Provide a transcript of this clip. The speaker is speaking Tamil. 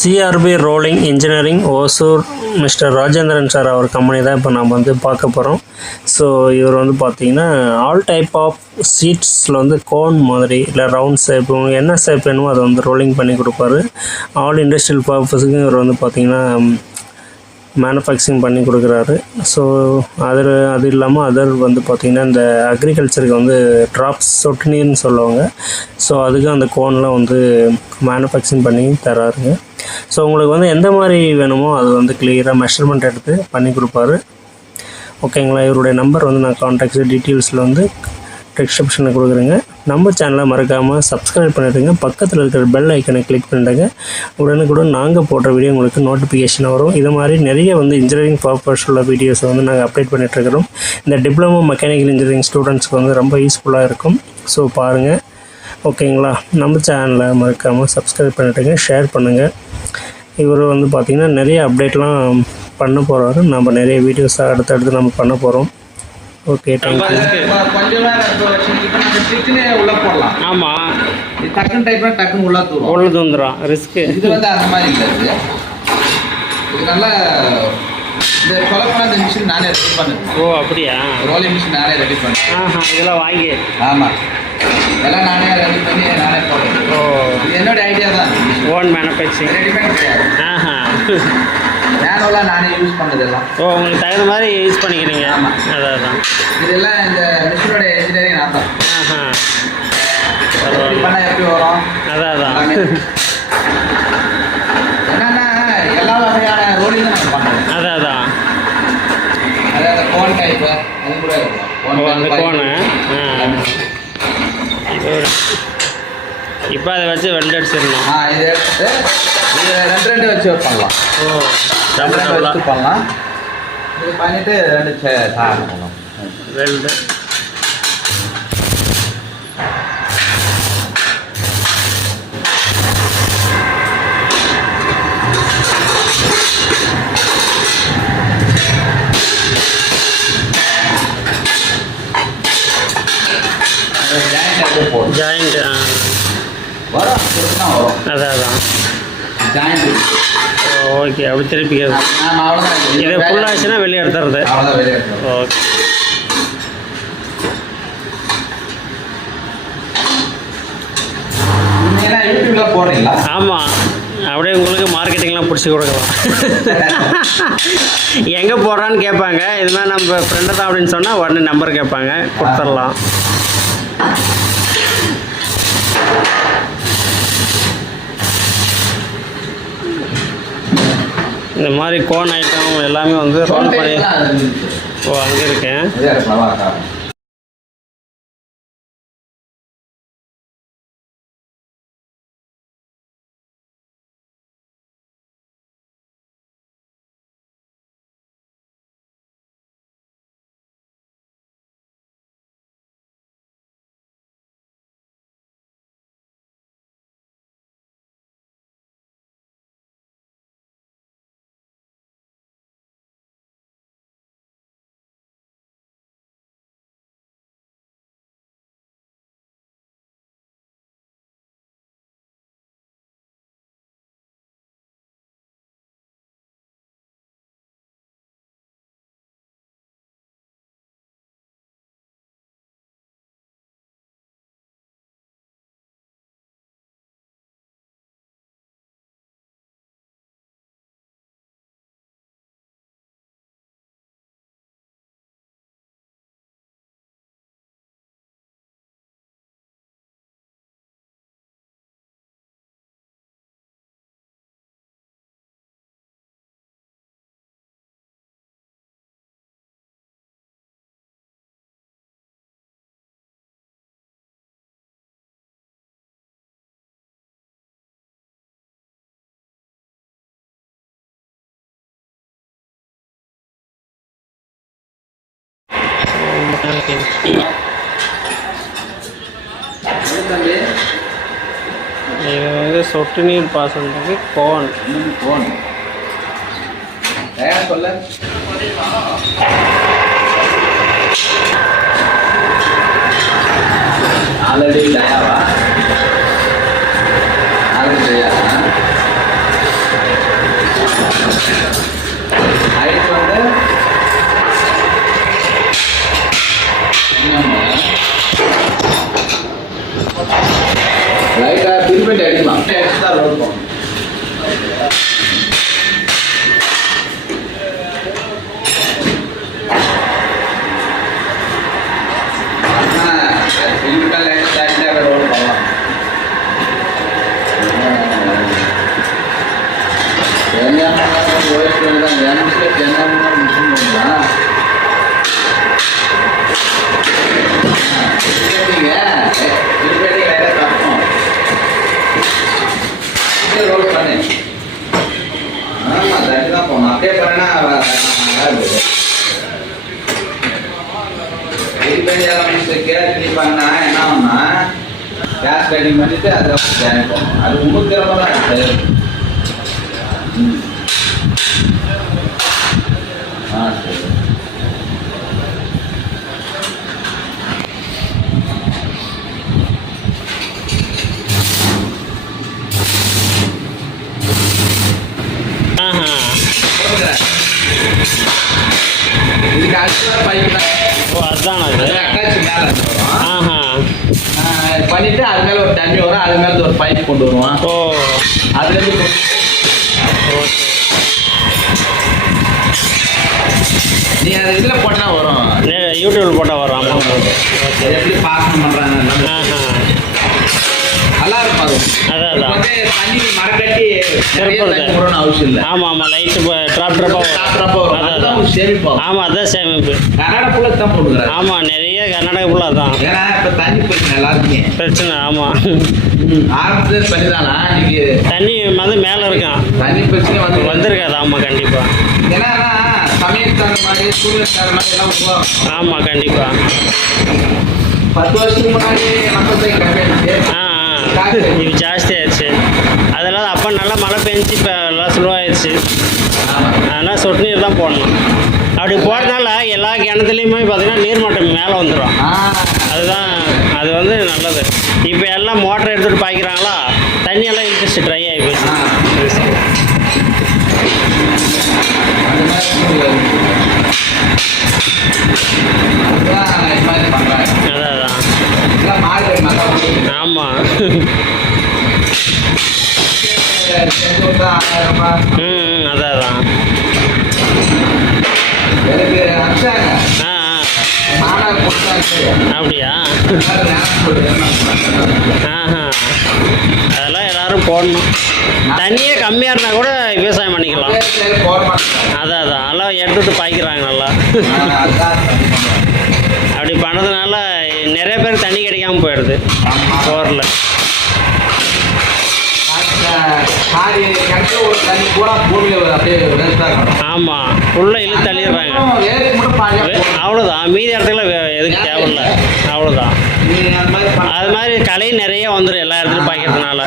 CRP rolling engineering Hosur mister Rajendran sir அவர் கம்பெனி தான் இப்போ நம்ம வந்து பார்க்க போகிறோம். ஸோ இவர் வந்து பார்த்திங்கன்னா ஆல் டைப் ஆஃப் சீட்ஸில் வந்து கோன் மாதிரி இல்லை ரவுண்ட் ஷேப் என்ன ஷேப் வேணுமோ அதை வந்து ரோலிங் பண்ணி கொடுப்பாரு. ஆல் இண்டஸ்ட்ரியல் பர்பஸுக்கும் இவர் வந்து பார்த்திங்கன்னா மேனுஃபேக்சரிங் பண்ணி கொடுக்குறாரு. ஸோ அது இல்லாமல் அதர் வந்து பார்த்திங்கன்னா இந்த அக்ரிகல்ச்சருக்கு வந்து ட்ராப்ஸ் சொட்டு நீர்னு சொல்லுவாங்க. ஸோ அதுக்கு அந்த கோன்லாம் வந்து மேனுஃபேக்சரிங் பண்ணி தராருங்க. ஸோ உங்களுக்கு வந்து எந்த மாதிரி வேணுமோ அது வந்து கிளியராக மெஷர்மெண்ட் எடுத்து பண்ணி கொடுப்பாரு. ஓகேங்களா. இவருடைய நம்பர் வந்து நான் கான்டாக்ட்ஸ் டீட்டெயில்ஸில் வந்து டிஸ்கிரிப்ஷனில் கொடுக்குறேங்க. நம்ம சேனலை மறக்காமல் சப்ஸ்கிரைப் பண்ணிடுங்க. பக்கத்தில் இருக்கிற பெல் ஐக்கனை கிளிக் பண்ணிடுங்க. உடனுக்குடன் நாங்கள் போடுற வீடியோ உங்களுக்கு நோட்டிஃபிகேஷன் வரும். இது மாதிரி நிறைய வந்து இன்ஜினியரிங் பர்பஸ் உள்ள வீடியோஸை வந்து நாங்கள் அப்டேட் பண்ணிகிட்ருக்கிறோம். இந்த டிப்ளமோ மெக்கானிக்கல் இன்ஜினியரிங் ஸ்டூடெண்ட்ஸ்க்கு வந்து ரொம்ப யூஸ்ஃபுல்லாக இருக்கும். ஸோ பாருங்கள். ஓகேங்களா. நம்ம சேனலை மறக்காமல் சப்ஸ்கிரைப் பண்ணிவிட்டுங்க, ஷேர் பண்ணுங்கள். இவர் வந்து பார்த்திங்கன்னா நிறைய அப்டேட்லாம் பண்ண போகிறாரு. நம்ம நிறைய வீடியோஸ் அடுத்தடுத்து நம்ம பண்ண போகிறோம். Okay, thank you. உள்ள போடலாம். ஆமாம், டக்குன்னு டைப்னா டக்குன்னு உள்ள தூந்துடும் ரிஸ்க்கு. இது வந்து அந்த மாதிரி இல்லை. இது நல்லா இந்த சொல்லப்போனால் இந்த மிஷின் நானே ரெடி பண்ணுது. ஓ அப்படியா? ரோலிங் மிஷின் நானே ரெடி பண்ணேன். இதெல்லாம் வாங்கி ஆமாம் எல்லாம் நானே ரெடி பண்ணி நானே போடுறேன். ஓ இது என்னோட ஐடியா தான். ஓன் மேனுஃபேக்சரிங் ரெடிமேட் கிடையாது. மேனுவலாக நானே யூஸ் பண்ணதெல்லாம். ஓ உங்களுக்கு தகுந்த மாதிரி யூஸ் பண்ணிக்கிறீங்க. ஆமாம் அதான் இதெல்லாம் இந்த மிஷினோட இன்ஜினியரிங் நான் தான். பரவாயில்ல. பண்ணால் எப்படி வரும்? அதான் என்னன்னா எல்லா வகையான ரோலிங்கும் நான் பண்ணுறேன். அதான் அதாவது கோன் டைப்பு அது கூட இருக்கும். அந்த கோனு இப்போ அதை வச்சு வெல்ட் அடிச்சிடணும். இது எடுத்துட்டு இது ரெண்டு வச்சு பண்ணலாம். ஓ வச்சு பண்ணலாம். இது பண்ணிட்டு ரெண்டு பண்ணலாம் வெல்டு. ஜாயிண்ட் அதான் ஜாயிண்ட். ஓகே, அப்படி திருப்பிக்கிறது. இது ஃபுல்லாச்சுன்னா வெளியே எடுத்துறது. ஓகே. யூடியூப்ல போடுறீங்களா? ஆமாம், அப்படியே உங்களுக்கு மார்க்கெட்டிங்லாம் பிடிச்சி கொடுக்கலாம். எங்கே போடுறான்னு கேட்பாங்க. இது மாதிரி நம்ம ஃப்ரெண்டு தான் அப்படின்னு சொன்னால் உடனே நம்பர் கேட்பாங்க, கொடுத்துடலாம். இந்த மாதிரி கோன் ஐட்டம் எல்லாமே வந்து ரோல் பண்ணி. ஓ அங்கே இருக்கேன். இது வந்து சொட்டு நீர் பாசனத்துக்கு கோன். ஆல்ரெடி டயாவா? ஆல்ரெடி டயா பெயிண்ட் அடிக்கலாம் அடிச்சு தான் ரோல் போகணும். ரோல் போகலாம். ரோல் பண்ணு. ஆமாம் தட்டி தான் போகணும். அப்படியே பண்ணா கேட்டு பண்ணா என்ன ஆகும்னா கேஸ் ரைடிங் பண்ணிட்டு அதை ஜாயின் பண்ணணும். அது உங்களுக்கு திறமை தான் இருக்கு. சரி. இதுக்கு அடுத்த பைப் தான். ஓ அதுதான் அது அட்டாச் மேலே வரும். பண்ணிட்டு அது மேலே ஒரு தண்ணி வரும். அது மேலே ஒரு பைப் கொண்டு வருவான். ஓ அதுலேருந்து நீ அது இதில் போட்டால் வரும். யூடியூப்ல போட்டால் வரும். ஆமாம் எப்படி பாசனம் பண்ணுறாங்க நல்லா இருக்கும். அது அதான் வந்து தண்ணி மரக்கட்டி போடணும்னு அவசியம் இல்லை. ஆமாம் ஆமாம் லைட்டு ட்ராப் ட்ராப்பாக வரும். அதுதான் சேமிப்பாகும். ஆமாம் அதான் சேமிப்பு. கர்நாடகா ஃபுல்லாக தான் போட்டுக்கிறாங்க. ஆமாம் நிறைய கர்நாடகா ஃபுல்லாக தான். ஏன்னா இப்போ தண்ணி பிரச்சனை எல்லாருக்குமே பிரச்சனை. ஆமாம் ஆரம்பத்தில் பண்ணிதானா நீங்கள் தண்ணி வந்து மேலே இருக்கான். தண்ணி பிரச்சனை வந்திருக்காது. ஆமாம் கண்டிப்பாக. ஏன்னா சமையல் தகுந்த மாதிரி சூழ்நிலை தகுந்த மாதிரி எல்லாம் உருவாகும். ஆமாம் கண்டிப்பாக. 10 வருஷத்துக்கு முன்னாடி மக்கள் கம்மியாச்சு. இது ஜாஸ்தி ஆயிடுச்சு. அதெல்லாம் அப்போ நல்லா மழை பெஞ்சு இப்போ எல்லாம் ஸ்லோவாகிடுச்சு. அதனால் சொட்டு நீர் தான் போடணும். அப்படி போடுறதுனால எல்லா கிணத்துலேயுமே பார்த்தீங்கன்னா நீர்மட்டம் மேலே வந்துடும். அதுதான் அது வந்து நல்லது. இப்போ எல்லாம் மோட்டர் எடுத்துகிட்டு பாய்க்கிறாங்களா, தண்ணியெல்லாம் இன்ட்ரெஸ்ட் ட்ரை ஆகி போச்சு. அதான் ஆமாம். அதான் அப்படியா? அதெல்லாம் எல்லாரும் போடணும். தண்ணியே கம்மியாக இருந்தால் கூட விவசாயம் பண்ணிக்கலாம். அதான் அதெல்லாம் எடுத்துகிட்டு பாய்க்கிறாங்க நல்லா. அப்படி பண்ணதுனால நிறைய பேர் தண்ணி கிடைக்காம போயிடுது போரில். ஆமாம் ஃபுல்லாக இழுத்து தள்ளிடுறாங்க. அவ்வளோதான். மீதி இடத்துல எதுக்கு தேவையில்லை. அவ்வளோதான். அது மாதிரி களை நிறைய வந்துடும் எல்லா இடத்துலையும் பாய்க்கிறதுனால.